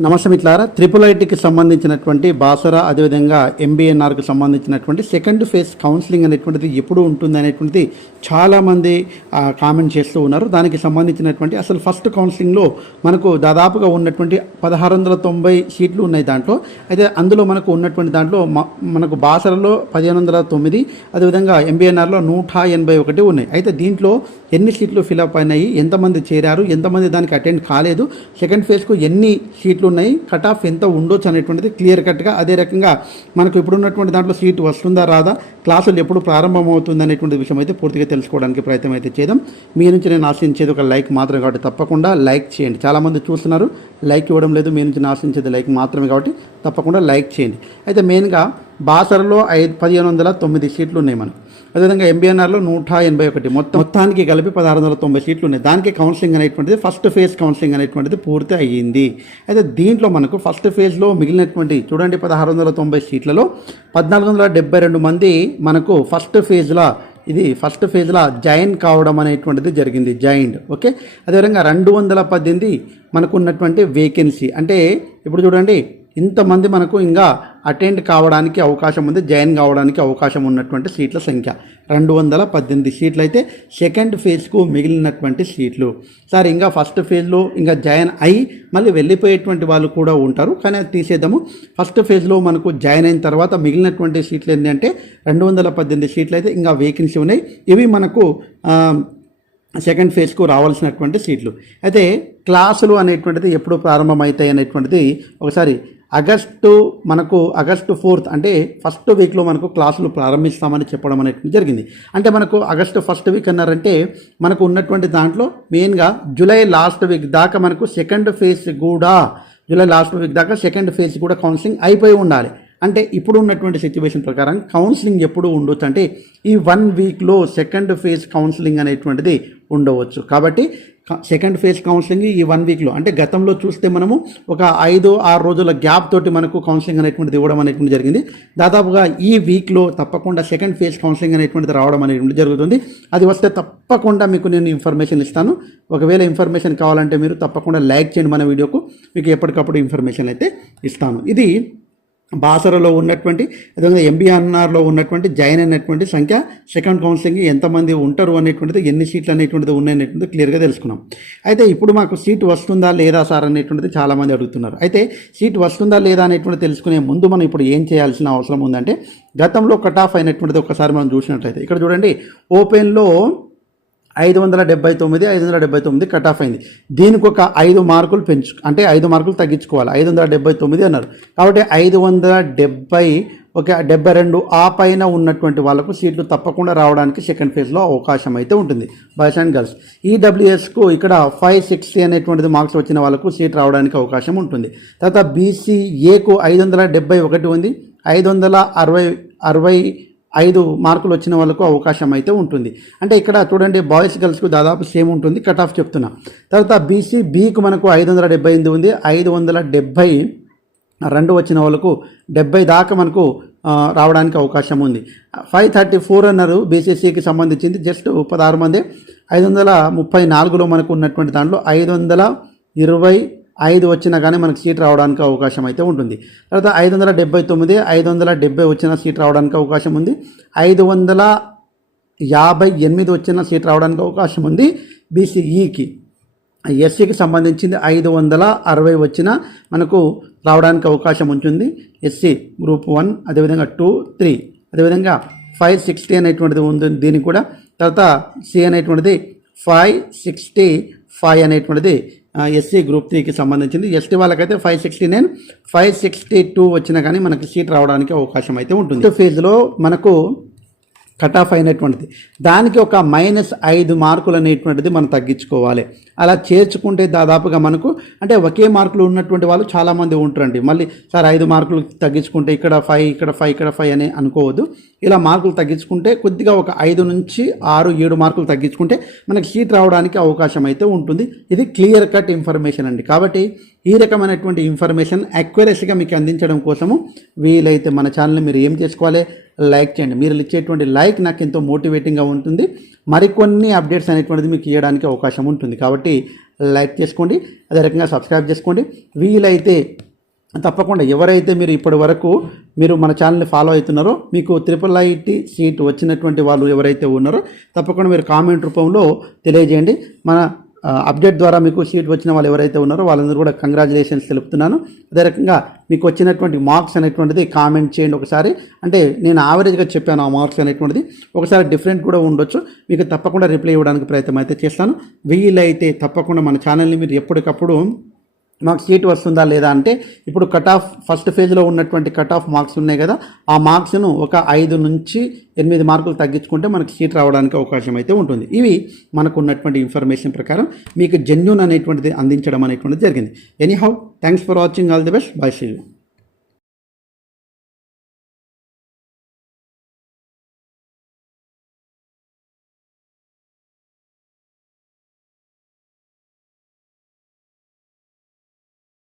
నమస్తే మిట్లారా త్రిపుల్ ఐటీకి సంబంధించినటువంటి బాసరా అదేవిధంగా ఎంబీఎన్ఆర్కి సంబంధించినటువంటి సెకండ్ ఫేజ్ కౌన్సిలింగ్ అనేటువంటిది ఎప్పుడు ఉంటుంది అనేటువంటిది చాలామంది కామెంట్ చేస్తూ ఉన్నారు. దానికి సంబంధించినటువంటి అసలు ఫస్ట్ కౌన్సిలింగ్లో మనకు దాదాపుగా ఉన్నటువంటి పదహారు వందల తొంభై సీట్లు ఉన్నాయి దాంట్లో. అయితే అందులో మనకు ఉన్నటువంటి దాంట్లో మ- మనకు బాసరలో పదిహేను వందల తొమ్మిది అదేవిధంగా ఎంబీఎన్ఆర్లో నూట ఎనభై ఒకటి ఉన్నాయి. అయితే దీంట్లో ఎన్ని సీట్లు ఫిలప్ అయినాయి ఎంతమంది చేరారు ఎంతమంది దానికి అటెండ్ కాలేదు సెకండ్ ఫేజ్కు ఎన్ని సీట్లు ఉన్నాయి కట్ ఆఫ్ ఎంత ఉండొచ్చు అనేటువంటిది క్లియర్ కట్గా అదే రకంగా మనకు ఇప్పుడున్నటువంటి దాంట్లో సీటు వస్తుందా రాదా క్లాసులు ఎప్పుడు ప్రారంభమవుతుంది అనేటువంటి విషయం అయితే పూర్తిగా తెలుసుకోవడానికి ప్రయత్నం అయితే చేద్దాం. మీ నుంచి నేను ఆశించేది ఒక లైక్ మాత్రం కాబట్టి తప్పకుండా లైక్ చేయండి. చాలామంది చూస్తున్నారు లైక్ ఇవ్వడం లేదు మీ నుంచి ఆశించేది లైక్ మాత్రమే కాబట్టి తప్పకుండా లైక్ చేయండి. అయితే మెయిన్గా బాసర్లో ఐదు పదిహేను వందల తొమ్మిది సీట్లు ఉన్నాయి మనకు. అదేవిధంగా ఎంబీఎన్ఆర్లో నూట ఎనభై ఒకటి. మొత్తం మొత్తానికి కలిపి పదహారు వందల తొంభై సీట్లు ఉన్నాయి. దానికి కౌన్సిలింగ్ అనేటువంటిది ఫస్ట్ ఫేజ్ కౌన్సిలింగ్ అనేటువంటిది పూర్తి అయ్యింది. అయితే దీంట్లో మనకు ఫస్ట్ ఫేజ్లో మిగిలినటువంటి చూడండి పదహారు వందల తొంభై సీట్లలో పద్నాలుగు వందల డెబ్బై రెండు మంది మనకు ఫస్ట్ ఫేజ్లో ఇది ఫస్ట్ ఫేజ్లో జాయిన్ కావడం అనేటువంటిది జరిగింది. జాయిన్డ్ ఓకే అదేవిధంగా రెండు వందల పద్దెనిమిది మనకున్నటువంటి వేకెన్సీ అంటే ఇప్పుడు చూడండి ఇంతమంది మనకు ఇంకా అటెండ్ కావడానికి అవకాశం ఉంది జాయిన్ కావడానికి అవకాశం ఉన్నటువంటి సీట్ల సంఖ్య. రెండు వందల పద్దెనిమిది సీట్లు అయితే సెకండ్ ఫేజ్కు మిగిలినటువంటి సీట్లు. సార్ ఇంకా ఫస్ట్ ఫేజ్లో ఇంకా జాయిన్ అయ్యి మళ్ళీ వెళ్ళిపోయేటువంటి వాళ్ళు కూడా ఉంటారు. కానీ అది తీసేద్దాము. ఫస్ట్ ఫేజ్లో మనకు జాయిన్ అయిన తర్వాత మిగిలినటువంటి సీట్లు ఏంటంటే రెండు వందల పద్దెనిమిది సీట్లు అయితే ఇంకా వేకెన్సీ ఉన్నాయి. ఇవి మనకు సెకండ్ ఫేజ్కు రావాల్సినటువంటి సీట్లు. అయితే క్లాసులు అనేటువంటిది ఎప్పుడు ప్రారంభమవుతాయి అనేటువంటిది ఒకసారి ఆగస్టు మనకు ఆగస్టు ఫోర్త్ అంటే ఫస్ట్ వీక్లో మనకు క్లాసులు ప్రారంభిస్తామని చెప్పడం అనేటువంటి జరిగింది. అంటే మనకు ఆగస్టు ఫస్ట్ వీక్ అన్నారంటే మనకు ఉన్నటువంటి దాంట్లో మెయిన్గా జూలై లాస్ట్ వీక్ దాకా మనకు సెకండ్ ఫేజ్ కూడా జూలై లాస్ట్ వీక్ దాకా సెకండ్ ఫేజ్ కూడా కౌన్సిలింగ్ అయిపోయి ఉండాలి. అంటే ఇప్పుడు ఉన్నటువంటి సిచ్యువేషన్ ప్రకారం కౌన్సిలింగ్ ఎప్పుడు ఉండొచ్చు? అంటే ఈ వన్ వీక్లో సెకండ్ ఫేజ్ కౌన్సిలింగ్ అనేటువంటిది ఉండవచ్చు. కాబట్టి సెకండ్ ఫేజ్ కౌన్సిలింగ్ ఈ వన్ వీక్లో అంటే గతంలో చూస్తే మనము ఒక ఐదు ఆరు రోజుల గ్యాప్ తోటి మనకు కౌన్సిలింగ్ అనేటువంటిది ఇవ్వడం అనేటువంటి జరిగింది. దాదాపుగా ఈ వీక్లో తప్పకుండా సెకండ్ ఫేజ్ కౌన్సిలింగ్ అనేటువంటిది రావడం అనేటువంటి జరుగుతుంది. అది వస్తే తప్పకుండా మీకు నేను ఇన్ఫర్మేషన్ ఇస్తాను. ఒకవేళ ఇన్ఫర్మేషన్ కావాలంటే మీరు తప్పకుండా లైక్ చేయండి మన వీడియోకు మీకు ఎప్పటికప్పుడు ఇన్ఫర్మేషన్ అయితే ఇస్తాను. ఇది బాసరలో ఉన్నటువంటి అదేవిధంగా ఎంబీఆర్ఆర్లో ఉన్నటువంటి జాయిన్ అయినటువంటి సంఖ్య సెకండ్ కౌన్సిలింగ్ ఎంతమంది ఉంటారు అనేటువంటిది ఎన్ని సీట్లు అనేటువంటిది ఉన్నాయనేటువంటిది క్లియర్గా తెలుసుకున్నాం. అయితే ఇప్పుడు మాకు సీట్ వస్తుందా లేదా సార్ అనేటువంటిది చాలామంది అడుగుతున్నారు. అయితే సీట్ వస్తుందా లేదా అనేటువంటిది తెలుసుకునే ముందు మనం ఇప్పుడు ఏం చేయాల్సిన అవసరం ఉందంటే గతంలో కట్ ఆఫ్ అయినటువంటిది ఒకసారి మనం చూసినట్లయితే ఇక్కడ చూడండి ఓపెన్లో ఐదు వందల డెబ్బై తొమ్మిది ఐదు వందల డెబ్బై తొమ్మిది కట్ ఆఫ్ అయింది. దీనికి ఒక ఐదు మార్కులు పెంచు అంటే ఐదు మార్కులు తగ్గించుకోవాలి. ఐదు వందల డెబ్బై తొమ్మిది అన్నారు. కాబట్టి ఐదు వందల డెబ్బై ఒక డెబ్బై రెండు ఆ పైన ఉన్నటువంటి వాళ్ళకు సీట్లు తప్పకుండా రావడానికి సెకండ్ ఫేజ్లో అవకాశం అయితే ఉంటుంది. బాయ్స్ అండ్ గర్ల్స్ ఈడబ్ల్యూఎస్కు ఇక్కడ ఫైవ్ సిక్స్టీ అనేటువంటిది మార్క్స్ వచ్చిన వాళ్ళకు సీట్ రావడానికి అవకాశం ఉంటుంది. తర్వాత బీసీఏకు ఐదు వందల డెబ్బై ఒకటి ఉంది. ఐదు వందల అరవై అరవై ఐదు మార్కులు వచ్చిన వాళ్ళకు అవకాశం అయితే ఉంటుంది. అంటే ఇక్కడ చూడండి బాయ్స్ గర్ల్స్కు దాదాపు సేమ్ ఉంటుంది కట్ ఆఫ్ చెప్తున్నా. తర్వాత బీసీ బీకు మనకు ఐదు వందల డెబ్బై ఎనిమిది ఉంది. ఐదు వందల డెబ్బై రెండు వచ్చిన వాళ్ళకు డెబ్బై దాకా మనకు రావడానికి అవకాశం ఉంది. ఫైవ్ థర్టీ ఫోర్ అన్నారు బీసీసీకి సంబంధించింది. జస్ట్ పదహారు మంది. ఐదు వందల ముప్పై నాలుగులో మనకు ఉన్నటువంటి దాంట్లో ఐదు వందల ఇరవై ఐదు వచ్చినా కానీ మనకు సీట్ రావడానికి అవకాశం అయితే ఉంటుంది. తర్వాత ఐదు వందల డెబ్బై తొమ్మిది ఐదు వందల డెబ్బై వచ్చిన సీట్ రావడానికి అవకాశం ఉంది. ఐదు వందల యాభై ఎనిమిది వచ్చిన సీట్ రావడానికి అవకాశం ఉంది. బీసీఈకి ఎస్సీకి సంబంధించింది ఐదు వందల అరవై వచ్చిన మనకు రావడానికి అవకాశం ఉంటుంది. ఎస్సీ గ్రూప్ వన్ అదేవిధంగా టూ త్రీ అదేవిధంగా ఫైవ్ సిక్స్టీ అనేటువంటిది ఉంది దీనికి కూడా. తర్వాత సి అనేటువంటిది ఫైవ్ సిక్స్టీ ఫైవ్ అనేటువంటిది ఎస్సీ గ్రూప్ త్రీకి సంబంధించింది. ఎస్టీ వాళ్ళకైతే five sixty nine five sixty two వచ్చినా కానీ మనకి సీట్ రావడానికి అవకాశం అయితే ఉంటుంది. ఫేజ్లో మనకు కట్ ఆఫ్ అయినటువంటిది. దానికి ఒక మైనస్ ఐదు మార్కులు అనేటువంటిది మనం తగ్గించుకోవాలి. అలా చేర్చుకుంటే దాదాపుగా మనకు అంటే ఒకే మార్కులు ఉన్నటువంటి వాళ్ళు చాలామంది ఉంటారండి. మళ్ళీ సార్ ఐదు మార్కులు తగ్గించుకుంటే ఇక్కడ ఫైవ్ ఇక్కడ ఫైవ్ ఇక్కడ ఫైవ్ అని అనుకోవద్దు. ఇలా మార్కులు తగ్గించుకుంటే కొద్దిగా ఒక ఐదు నుంచి ఆరు ఏడు మార్కులు తగ్గించుకుంటే మనకి సీట్ రావడానికి అవకాశం అయితే ఉంటుంది. ఇది క్లియర్ కట్ ఇన్ఫర్మేషన్ అండి. కాబట్టి ఈ రకమైనటువంటి ఇన్ఫర్మేషన్ అక్యురసీగా మీకు అందించడం కోసము వీలైతే మన ఛానల్ని మీరు ఏం చేసుకోవాలి? లైక్ చేయండి. మీరు ఇచ్చేటువంటి లైక్ నాకు ఎంతో మోటివేటింగ్గా ఉంటుంది. మరికొన్ని అప్డేట్స్ అనేటువంటిది మీకు ఇవ్వడానికి అవకాశం ఉంటుంది. కాబట్టి లైక్ చేసుకోండి. అదే రకంగా సబ్స్క్రైబ్ చేసుకోండి. వీలైతే తప్పకుండా ఎవరైతే మీరు ఇప్పటి వరకు మీరు మన ఛానల్ని ఫాలో అవుతున్నారో మీకు త్రిపుల్ ఐటి సీట్ వచ్చినటువంటి వాళ్ళు ఎవరైతే ఉన్నారో తప్పకుండా మీరు కామెంట్ రూపంలో తెలియజేయండి. మన అప్డేట్ ద్వారా మీకు సీట్ వచ్చిన వాళ్ళు ఎవరైతే ఉన్నారో వాళ్ళందరూ కూడా కంగ్రాచులేషన్స్ తెలుపుతున్నాను. అదే రకంగా మీకు వచ్చినటువంటి మార్క్స్ అనేటువంటిది కామెంట్ చేయండి ఒకసారి. అంటే నేను యావరేజ్గా చెప్పాను ఆ మార్క్స్ అనేటువంటిది. ఒకసారి డిఫరెంట్ కూడా ఉండొచ్చు. మీకు తప్పకుండా రిప్లై ఇవ్వడానికి ప్రయత్నం అయితే చేస్తాను. వీలైతే తప్పకుండా మన ఛానల్ని మీరు ఎప్పటికప్పుడు మాకు సీట్ వస్తుందా లేదా అంటే ఇప్పుడు కట్ ఆఫ్ ఫస్ట్ ఫేజ్లో ఉన్నటువంటి కట్ ఆఫ్ మార్క్స్ ఉన్నాయి కదా ఆ మార్క్స్ను ఒక ఐదు నుంచి ఎనిమిది మార్కులు తగ్గించుకుంటే మనకు సీట్ రావడానికి అవకాశం అయితే ఉంటుంది. ఇవి మనకు ఉన్నటువంటి ఇన్ఫర్మేషన్ ప్రకారం మీకు జెన్యున్ అనేటువంటిది అందించడం అనేటువంటిది జరిగింది. Anyhow thanks for watching. All the best. Bye see you.